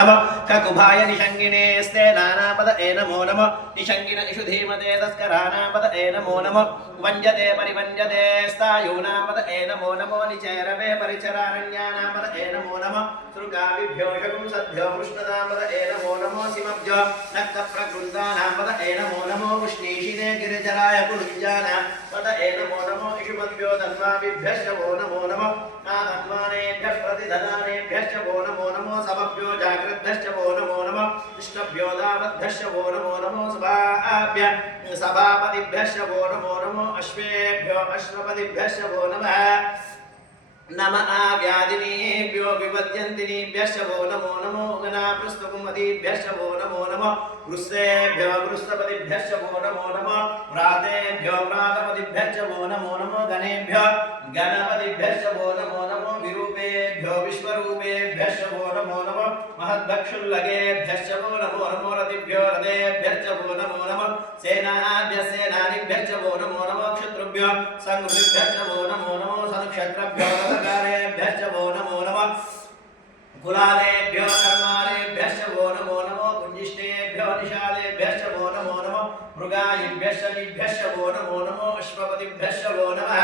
ककुभाय निषङ्गिने स्ते नानापद नमो नमः निषङ्गिन इषु धीमते तस्करानापद नमो नमः वञ्जते परिवञ्जते स्तायूनापद नमो नमो निचैरवे परिचरारण्यानापद नमो नमः सृगाविभ्यो शकुंसद्भ्यो कृष्णदापद नमो नमो सिमभ्यो नक्तप्रकृन्दानापद नमो नमो वृष्णीषिते गिरिजराय कुलुञ्जानापद नमो नमो इषुपद्भ्यो तन्माविभ्यश्च वो नमो नमः नातन्मानेभ्यः प्रतिददानेभ्यश्च वो नमो नमो समभ्यो जाग्रद्भ्यश्च वो नमो नमः कृष्णभ्यो दावद्भ्यश्च वो नमो नमो सभापतिभ्यश्च वो नमो नमो अश्वेभ्यो अश्वपतिभ्यश्च वो नमः नमः व्याधिनीभ्यो विपद्यन्तिनीभ्यश्च वो नमो नमो गणापृष्ठकुमतीभ्यश्च वो नमो नमः गृस्सेभ्यो गृष्टपतिभ्यश्च वो नमो नमः व्रातेभ्यो व्रातपतिभ्यश्च वो नमो नमो गणेभ्यो गणपतिभ्यश्च वो नमो नमो विरूपेभ्यो विश्वरूपेभ्यश्च वो नमो नमः महद्भक्षुल्लगेभ्यश्च वो नमो नमो रतिभ्यो रथेभ्यश्च वो नमो नमः सेनाभ्यः सेनानिभ्यश्च वो नमो नमः क्षत्रुभ्यो संघृभ्यश्च वो नमो नमो सनक्षत्रभ्यो रथकारेभ्यश्च वो नमो नमः कुलालेभ्यो कर्मालेभ्यश्च वो नमो नमो कुञ्जिष्टेभ्यो निषादेभ्यश्च वो नमो नमः मृगायिभ्यश्च निभ्यश्च वो नमो नमो अश्वपतिभ्यश्च वो नमः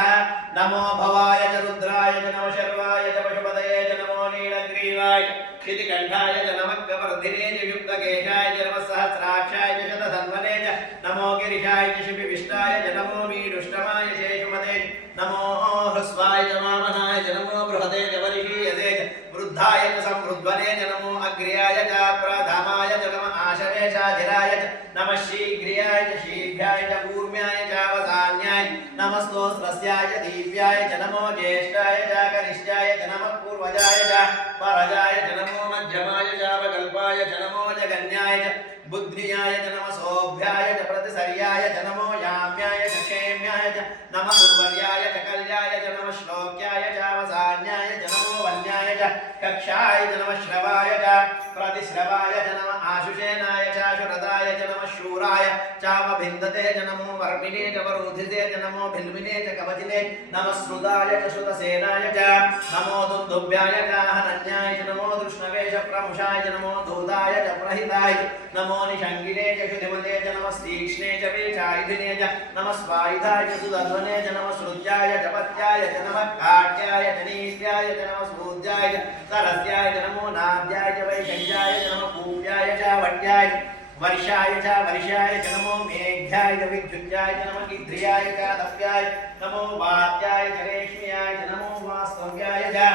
नमो भवाय च रुद्राय च नमः शर्वाय च पशुपतये च नमो नीलग्रीवाय क्षितिकण्ठाय च नमः कवर्धिने च युक्तकेशाय च नमः सहस्राक्षाय च शतधन्वने च नमो गिरिशाय च शिपिविष्टाय च नमो मीडुष्टमाय शेषुमते नमो ह्रस्वाय च वामनाय च नमो बृहते च वरिषीयते च वृद्धाय च संवृद्ध्वने च नमो अग्र्याय च प्रधामाय च नमः आशवेशाधिराय च नमः शीघ्र्याय च शीघ्राय च कूर्म्याय च अवसान्याय नमस्तोस्त्रस्याय च दिव्याय च नमो ज्येष्ठाय च कनिष्ठाय च नमः पूर्वजाय च परजाय च नमो मध्यमाय च अवकल्पाय च नमो जगन्याय च बुद्ध्याय च नमः सौभ्याय च प्रतिसर्याय च नमो याम्याय च क्षेम्याय च नमः उर्वर्याय च कल्याय च नमः श्लोक्याय च अवसान्याय च नमो वन्याय च कक्षाय च नमः श्रवाय च प्रतिश्रवाय च नमः आशुषेनाय च आशुरदाय च नमः शूराय चावभिन्दते च नमो वर्मिणे च वरोधिते च नमो भिल्मिने च कवचिने नमः श्रुताय च श्रुतसेनाय च नमो दुन्दुभ्याय च हनन्याय च नमो कृष्णवे च प्रमुषाय च नमो दूताय च प्रहिताय च नमो निषङ्गिने च शुधिमते च नमः तीक्ष्णे च वेचायुधिने च नमः स्वायुधाय च सुदध्वने च नमः श्रुत्याय च पत्याय च नमः काट्याय च नीत्याय च नमः सूर्याय च सरस्याय च नमो नाद्याय च वैशल्याय च नमः कूप्याय च वट्याय च वर्षाय च नमो मेघ्याय च विद्युत्याय च नमः गिध्र्याय च दप्याय नमो वात्याय च रेश्म्याय च नमो वास्तव्याय च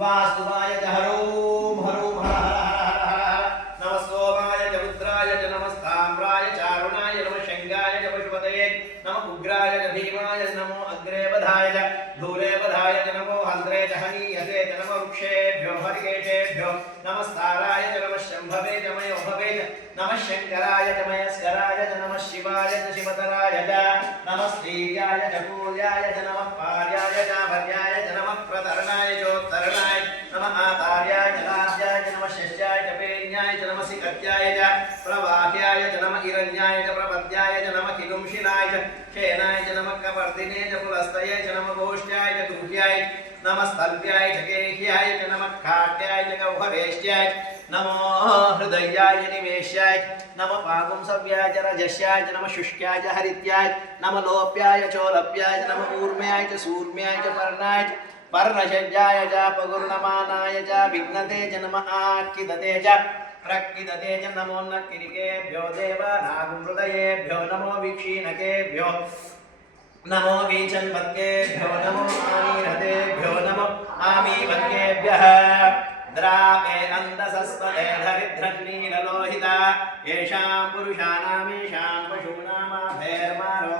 वास्तुवाय च हरों हरों हर हर हर हर हर नमः सोमाय च रुद्राय च नमः ताम्राय च अरुणाय नमः शङ्गाय च पशुपतये नमः उग्राय च भीमाय नमो अग्रेवधाय च धूरेवधाय च नमो हल्द्रे च हनीयते च नमः वृक्षेभ्यो हरिकेशेभ्यो नमः साराय च नमः शम्भवे च मयोभवे च नमः शङ्कराय च मयस्कराय च नमः शिवाय च शिवतराय च नमः श्रीयाय च पूर्याय च नमः पार्याय च भर्याय च नमः प्रतरणाय चोत्तरणाय नमः आतार्याय च लास्याय च नमः शस्याय च पेन्याय च नमः सिकत्याय च प्रवाह्याय च नमः हिरण्याय च प्रपद्याय च नमः किलुंशिनाय च क्षेनाय च नमः कपर्दिने च पुलस्तये च नमः गोष्ट्याय च गुह्याय नमः स्तल्प्याय च गेह्याय च नमः काट्याय च गौहवेष्ट्याय नमो हृदयाय निवेश्याय नमः पागुंसव्याय च रजस्याय च नमः शुष्क्याय च हरित्याय नमः लोप्याय चोलप्याय च नमः ऊर्म्याय च सूर्म्याय च पर्णाय च पर्णशय्याय च पगुर्णमानाय च विघ्नते च नमः आक्किदते च प्रक्किदते च नमो नक्किरिकेभ्यो देवानागुहृदयेभ्यो नमो वीक्षीणकेभ्यो नमो वीचन्वत्केभ्यो नमो आमीरतेभ्यो नमो आमीवत्केभ्यः द्रावे अंधसस्पते धरिद्रन्नीललोहिता येषां पुरुषाणामेषां पशूनामाभेर्मारो